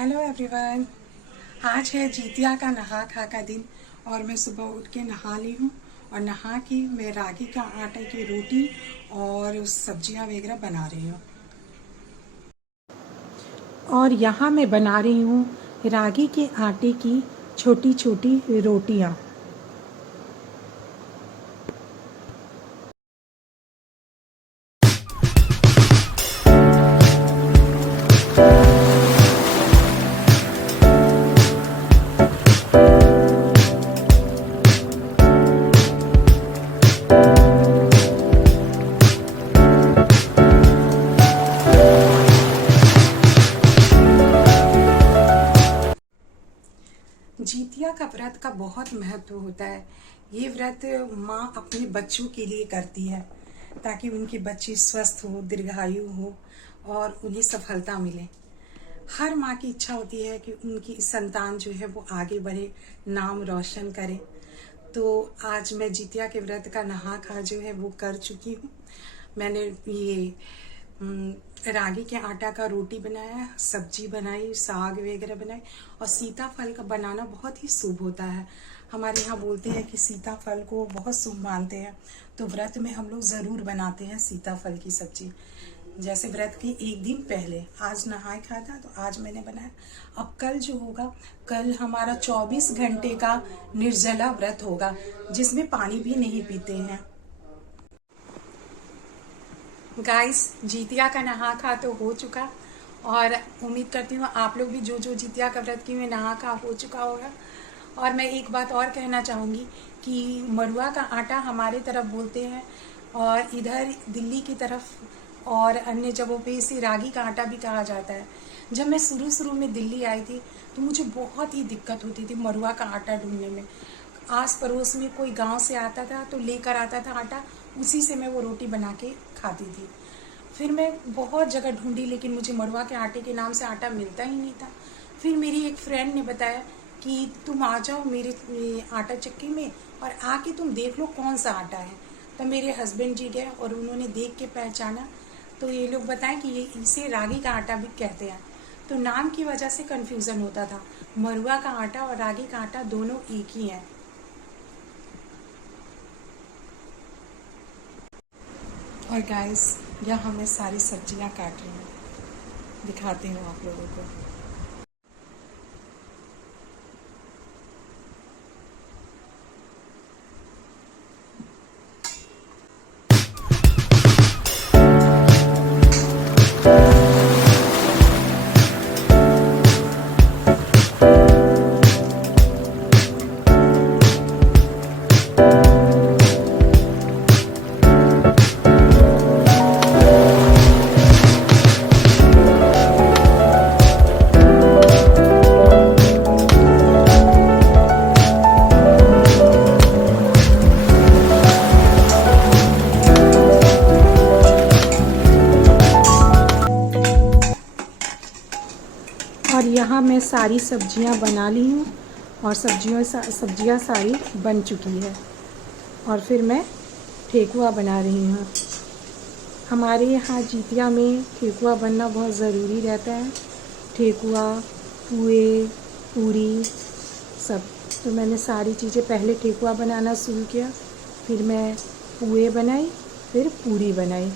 Hello everyone. आज है जितिया का नहा खा का दिन और मैं सुबह उठ के नहा ली हूँ और नहा के मैं रागी का आटे की रोटी और सब्जियाँ वगैरह बना रही हूँ। और यहाँ मैं बना रही हूँ रागी के आटे की छोटी छोटी रोटियाँ। जितिया का व्रत का बहुत महत्व होता है। ये व्रत माँ अपने बच्चों के लिए करती है ताकि उनके बच्चे स्वस्थ हो, दीर्घायु हो और उन्हें सफलता मिले। हर माँ की इच्छा होती है कि उनकी संतान जो है वो आगे बढ़े, नाम रोशन करे। तो आज मैं जितिया के व्रत का नहा खा जो है वो कर चुकी हूँ। मैंने ये रागी के आटा का रोटी बनाया, सब्जी बनाई, साग वगैरह बनाई और सीताफल का बनाना बहुत ही शुभ होता है। हमारे यहाँ बोलते हैं कि सीताफल को बहुत शुभ मानते हैं, तो व्रत में हम लोग ज़रूर बनाते हैं सीताफल की सब्जी। जैसे व्रत के एक दिन पहले आज नहाए खाया था तो आज मैंने बनाया। अब कल जो होगा, कल हमारा 24 घंटे का निर्जला व्रत होगा जिसमें पानी भी नहीं पीते हैं। गाइस, जितिया का नहा खा तो हो चुका और उम्मीद करती हूँ आप लोग भी जो जितिया का व्रत की में नहा खा हो चुका होगा। और मैं एक बात और कहना चाहूँगी कि मरुआ का आटा हमारे तरफ बोलते हैं और इधर दिल्ली की तरफ और अन्य जगहों पे इसे रागी का आटा भी कहा जाता है। जब मैं शुरू में दिल्ली आई थी तो मुझे बहुत ही दिक्कत होती थी मरुआ का आटा ढूंढने में। आस पड़ोस में कोई गांव से आता था तो लेकर आता था आटा, उसी से मैं वो रोटी बना के खाती थी। फिर मैं बहुत जगह ढूंढी लेकिन मुझे मरुआ के आटे के नाम से आटा मिलता ही नहीं था। फिर मेरी एक फ्रेंड ने बताया कि तुम आ जाओ मेरे आटा चक्की में और आके तुम देख लो कौन सा आटा है। तो मेरे हस्बैंड जी गए और उन्होंने देख के पहचाना तो ये लोग बताएं कि ये इसे रागी का आटा भी कहते हैं। तो नाम की वजह से कन्फ्यूज़न होता था। मरुआ का आटा और रागी का आटा दोनों एक ही हैं। और गाइस, यहाँ मैं सारी सब्जियाँ काट रही हूँ, दिखाती हूँ आप लोगों को। और यहाँ मैं सारी सब्जियाँ बना ली हूँ और सब्जियाँ सारी बन चुकी है। और फिर मैं ठेकुआ बना रही हूँ। हमारे यहाँ जितिया में ठेकुआ बनना बहुत ज़रूरी रहता है। ठेकुआ, पुए, पूरी सब। तो मैंने सारी चीज़ें, पहले ठेकुआ बनाना शुरू किया, फिर मैं पुए बनाई, फिर पूरी बनाई।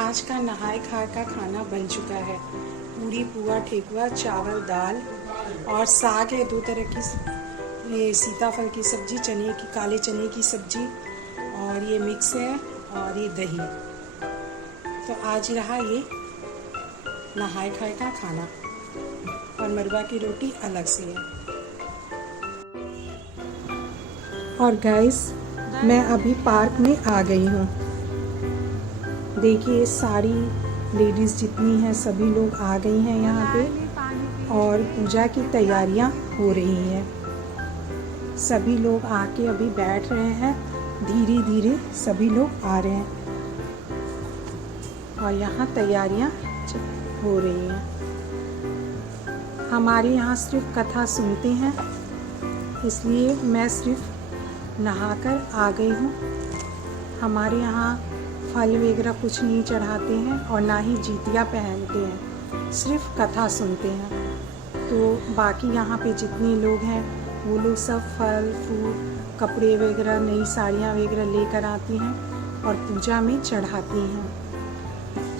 आज का नहाए खा का खाना बन चुका है। पूरी, पुआ, ठेकुआ, चावल, दाल और साग है। 2 तरह की, ये सीताफल की सब्जी, चने की, काले चने की सब्जी और ये मिक्स है और ये दही। तो आज रहा ये नहाए खाए का खाना और मरुआ की रोटी अलग से है। और गाइस, मैं अभी पार्क में आ गई हूँ। देखिए सारी लेडीज़ जितनी हैं सभी लोग आ गई हैं यहाँ पे और पूजा की तैयारियाँ हो रही हैं। सभी लोग आके अभी बैठ रहे हैं, धीरे धीरे सभी लोग आ रहे हैं और यहाँ तैयारियाँ हो रही हैं। हमारे यहाँ सिर्फ कथा सुनते हैं, इसलिए मैं सिर्फ नहाकर आ गई हूँ। हमारे यहाँ फल वगैरह कुछ नहीं चढ़ाते हैं और ना ही जीतिया पहनते हैं, सिर्फ कथा सुनते हैं। तो बाकी यहाँ पे जितने लोग हैं वो लोग सब फल फ्रूट कपड़े वगैरह नई साड़ियाँ वगैरह लेकर आती हैं और पूजा में चढ़ाती हैं।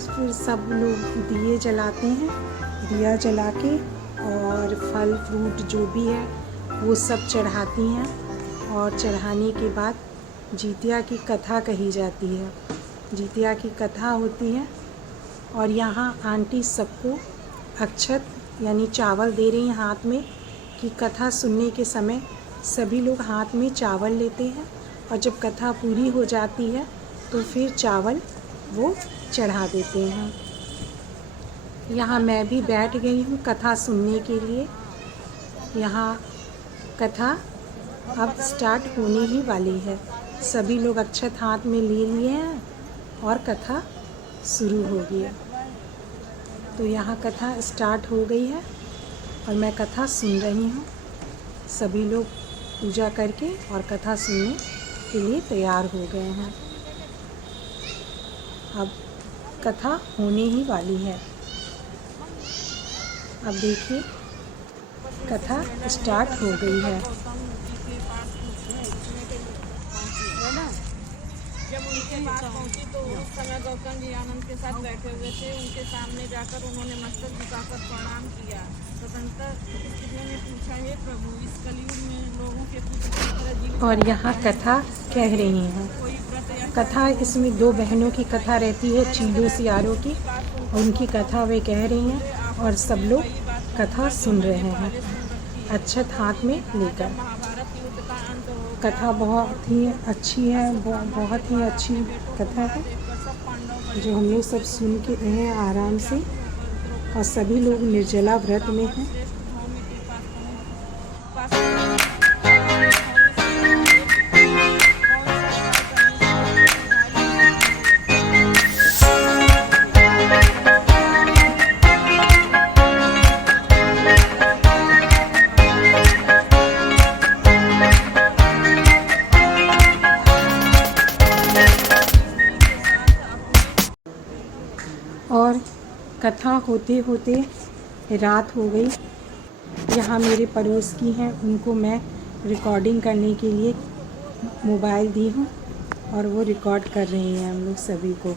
फिर सब लोग दिए जलाते हैं, दिया जला के और फल फ्रूट जो भी है वो सब चढ़ाती हैं और चढ़ाने के बाद जीतिया की कथा कही जाती है। जीतिया की कथा होती है और यहाँ आंटी सबको अक्षत यानी चावल दे रही हैं हाथ में कि कथा सुनने के समय सभी लोग हाथ में चावल लेते हैं और जब कथा पूरी हो जाती है तो फिर चावल वो चढ़ा देते हैं। यहाँ मैं भी बैठ गई हूँ कथा सुनने के लिए। यहाँ कथा अब स्टार्ट होने ही वाली है। सभी लोग अक्षत हाथ में ले लिए हैं और कथा शुरू हो गई है। तो यहाँ कथा स्टार्ट हो गई है और मैं कथा सुन रही हूँ। सभी लोग पूजा करके और कथा सुनने के लिए तैयार हो गए हैं। अब कथा होने ही वाली है। अब देखिए कथा स्टार्ट हो गई है। जब उनके पास पहुंची तो उस समय गौतम जी आनंद के साथ बैठे हुए थे। उनके सामने जाकर उन्होंने मस्तक झुकाकर प्रणाम किया। स्वतंत्रता स्थितियों ने पूछा, हे प्रभु, इस कलयुग में लोगों के पुत्र की तरह जीवित और यहाँ कथा कह रही हैं। कोई व्रत या कथा इसमें दो बहनों की कथा रहती है, चीलू सियारों की, और उनकी कथा वे कह रही हैं और सब लोग कथा सुन रहे हैं अक्षत हाथ में लेकर। महाभारत युद्ध का अंत हो कथा बहुत ही अच्छी है, बहुत ही अच्छी कथा है सब पांडव जो हम लोग सब सुन के रहे हैं आराम से। और सभी लोग निर्जला व्रत में हैं। भूमि के पास और कथा होते होते रात हो गई। यहाँ मेरे पड़ोस की हैं, उनको मैं रिकॉर्डिंग करने के लिए मोबाइल दी हूँ और वो रिकॉर्ड कर रही हैं हम लोग सभी को।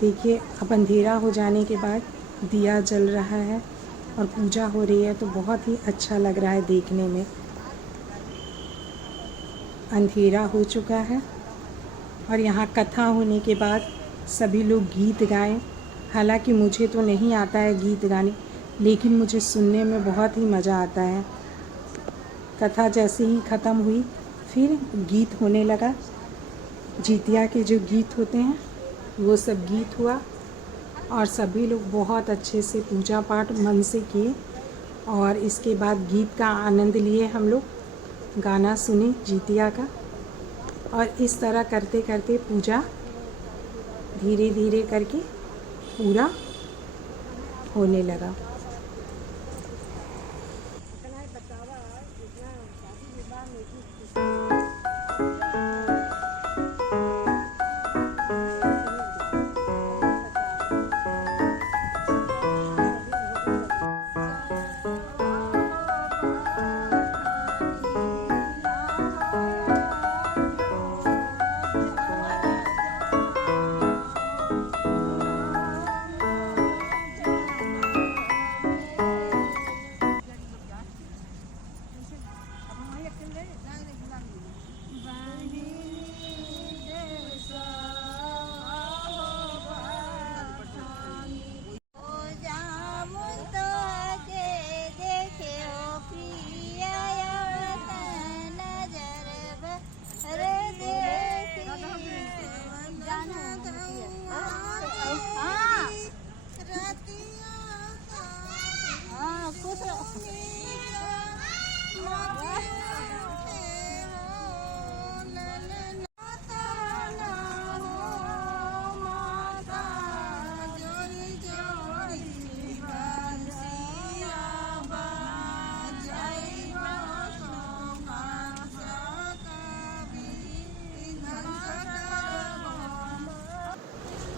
देखिए अब अंधेरा हो जाने के बाद दिया जल रहा है और पूजा हो रही है तो बहुत ही अच्छा लग रहा है देखने में। अंधेरा हो चुका है और यहाँ कथा होने के बाद सभी लोग गीत गाएं। हालांकि मुझे तो नहीं आता है गीत गाने, लेकिन मुझे सुनने में बहुत ही मज़ा आता है। कथा जैसे ही ख़त्म हुई फिर गीत होने लगा। जीतिया के जो गीत होते हैं वो सब गीत हुआ और सभी लोग बहुत अच्छे से पूजा पाठ मन से किए और इसके बाद गीत का आनंद लिए हम लोग, गाना सुने जीतिया का। और इस तरह करते करते पूजा धीरे धीरे करके पूरा होने लगा।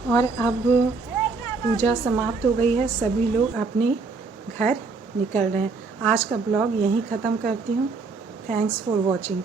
और अब पूजा समाप्त हो गई है, सभी लोग अपने घर निकल रहे हैं। आज का ब्लॉग यहीं ख़त्म करती हूँ। Thanks for watching.